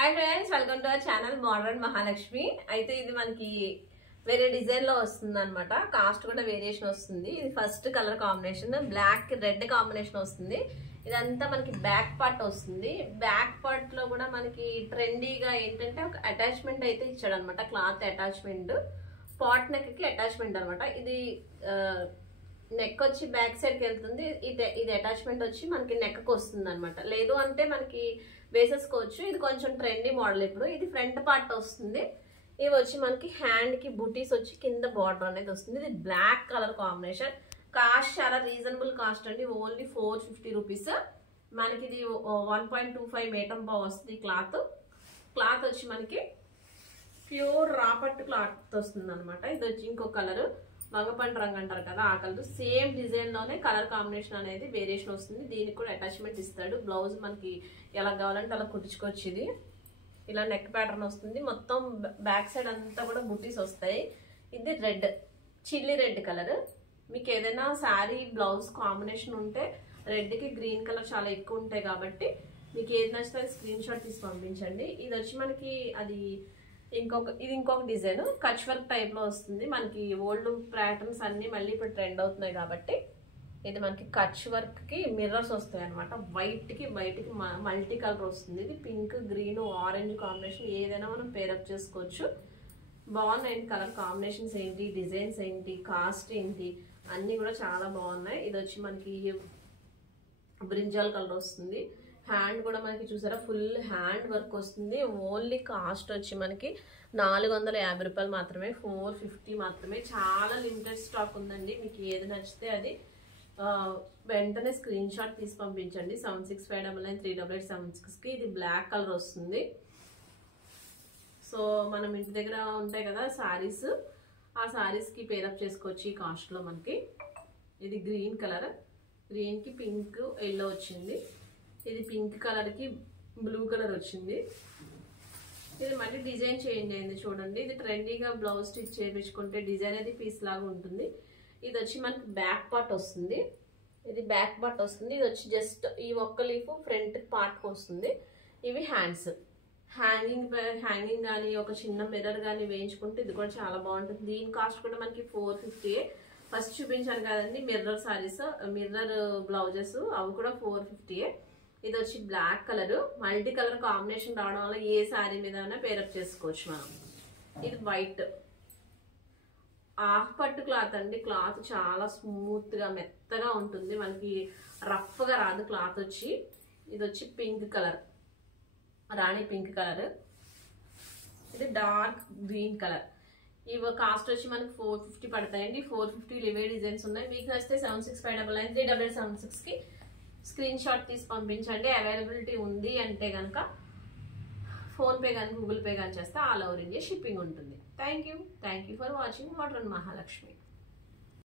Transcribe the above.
Hi friends, welcome to our channel modern Mahalakshmi. అయితే ఇది మనకి వేరే డిజైన్ లో వస్తుంది అనమాట. కాస్ట్ కూడా వేరియేషన్ వస్తుంది. ఇది first colour combination black red combination వస్తుంది. ఇదంతా మనకి బ్యాక్ పార్ట్ వస్తుంది. బ్యాక్ పార్ట్ లో కూడా మనకి ట్రెండీగా ఏంటంటే ఒక అటాచ్మెంట్ అయితే ఇచ్చాడు అనమాట. క్లాత్ అటాచ్మెంట్, పాట్ నెక్ కి అటాచ్మెంట్ అనమాట. ఇది నెక్ వచ్చి బ్యాక్ సైడ్ కి వెళ్తుంది. ఇది అటాచ్మెంట్ వచ్చి మనకి నెక్ కి వస్తుంది అనమాట. లేదు అంటే మనకి వేసేసుకోవచ్చు. ఇది కొంచెం ట్రెండీ మోడల్. ఇప్పుడు ఇది ఫ్రంట్ పార్ట్ వస్తుంది. ఇవి వచ్చి మనకి హ్యాండ్ కి బూటీస్ వచ్చి కింద బార్డర్ అనేది వస్తుంది. ఇది బ్లాక్ కలర్ కాంబినేషన్. కాస్ట్ చాలా రీజనబుల్ కాస్ట్ అండి, ఓన్లీ 450 రూపీస్. మనకి ఇది 1.25 మీటర్ బాగా వస్తుంది. క్లాత్ వచ్చి మనకి ప్యూర్ రాపట్టు క్లాత్ వస్తుంది అనమాట. ఇది వచ్చి ఇంకో కలర్ మగపండు రంగు అంటారు కదా, ఆ కలర్. సేమ్ డిజైన్ లోనే కలర్ కాంబినేషన్ అనేది వేరియేషన్ వస్తుంది. దీనికి కూడా అటాచ్మెంట్ ఇస్తాడు. బ్లౌజ్ మనకి ఎలా కావాలంటే అలా కుట్టించుకోవచ్చు. ఇది ఇలా నెక్ ప్యాటర్న్ వస్తుంది. మొత్తం బ్యాక్ సైడ్ అంతా కూడా బుటీస్ వస్తాయి. ఇది రెడ్, చిల్లీ రెడ్ కలర్. మీకు ఏదైనా శారీ బ్లౌజ్ కాంబినేషన్ ఉంటే రెడ్ కి గ్రీన్ కలర్ చాలా ఎక్కువ ఉంటాయి కాబట్టి మీకు ఏది నచ్చితే స్క్రీన్ షాట్ తీసి పంపించండి. ఇది వచ్చి మనకి ఇది ఇంకొక డిజైన్ కచ్ వర్క్ టైప్ లో వస్తుంది. మనకి ఓల్డ్ ప్యాటర్న్స్ అన్ని మళ్ళీ ఇప్పుడు ట్రెండ్ అవుతున్నాయి కాబట్టి ఇది మనకి కచ్ వర్క్ కి మిర్రర్స్ వస్తాయి అనమాట. వైట్ కి మల్టీ కలర్ వస్తుంది. ఇది పింక్, గ్రీన్, ఆరెంజ్ కాంబినేషన్ ఏదైనా మనం పేరప్ చేసుకోవచ్చు. బాగున్నాయి కలర్ కాంబినేషన్స్ ఏంటి, డిజైన్స్ ఏంటి, కాస్ట్ ఏంటి అన్ని కూడా చాలా బాగున్నాయి. ఇది వచ్చి మనకి బ్రింజాల్ కలర్ వస్తుంది. హ్యాండ్ కూడా మనకి చూసారా ఫుల్ హ్యాండ్ వర్క్ వస్తుంది. ఓన్లీ కాస్ట్ వచ్చి మనకి 450 రూపాయలు మాత్రమే, 450 మాత్రమే. చాలా లిమిటెడ్ స్టాక్ ఉందండి. మీకు ఏది నచ్చితే అది వెంటనే స్క్రీన్ షాట్ తీసి పంపించండి. 7659938876కి. ఇది బ్లాక్ కలర్ వస్తుంది. సో మనం ఇంటి దగ్గర ఉంటాయి కదా శారీస్, ఆ శారీస్కి పేరప్ చేసుకోవచ్చు ఈ కాస్ట్లో మనకి. ఇది గ్రీన్ కలర్, గ్రీన్కి పింక్ ఎల్లో వచ్చింది. ఇది పింక్ కలర్కి బ్లూ కలర్ వచ్చింది. ఇది మళ్ళీ డిజైన్ చేంజ్ అయింది చూడండి. ఇది ట్రెండీగా బ్లౌజ్ స్టిచ్ చేయించుకుంటే డిజైన్ అనేది పీస్ లాగా ఉంటుంది. ఇది వచ్చి మనకి బ్యాక్ పార్ట్ వస్తుంది. ఇది బ్యాక్ పార్ట్ వస్తుంది. ఇది వచ్చి జస్ట్ ఈ ఒక్క లీఫ్ ఫ్రంట్ పార్ట్కి వస్తుంది. ఇవి హ్యాండ్స్. హ్యాంగింగ్ కానీ ఒక చిన్న మిర్రర్ కానీ వేయించుకుంటే ఇది కూడా చాలా బాగుంటుంది. దీని కాస్ట్ కూడా మనకి 450. ఫస్ట్ చూపించాను కదండి మిర్రర్ సారీస్, మిర్రర్ బ్లౌజెస్, అవి కూడా 450. ఇది వచ్చి black colour, multi colour combination రావడం వల్ల ఏ శారీ మీద పేరప్ చేసుకోవచ్చు మనం. ఇది వైట్ హాఫ్ పట్టు క్లాత్ అండి. క్లాత్ చాలా స్మూత్ గా మెత్తగా ఉంటుంది, మనకి రఫ్ గా రాదు క్లాత్ వచ్చి. ఇది వచ్చి పింక్ కలర్, రాణి పింక్ కలర్. ఇది డార్క్ గ్రీన్ కలర్. ఇవి కాస్ట్ వచ్చి మనకి 450 పడతాయండి. 450 ఇవే డిజైన్స్ ఉన్నాయి. మీకు నచ్చితే 7659938876కి స్క్రీన్ షాట్ తీసి పంపించండి. అవైలబిలిటీ ఉంది అంటే కనుక ఫోన్పే కానీ గూగుల్ పే కానీ చేస్తే ఆల్ ఓవర్ ఇండియా షిప్పింగ్ ఉంటుంది. Thank you for watching modern Mahalakshmi.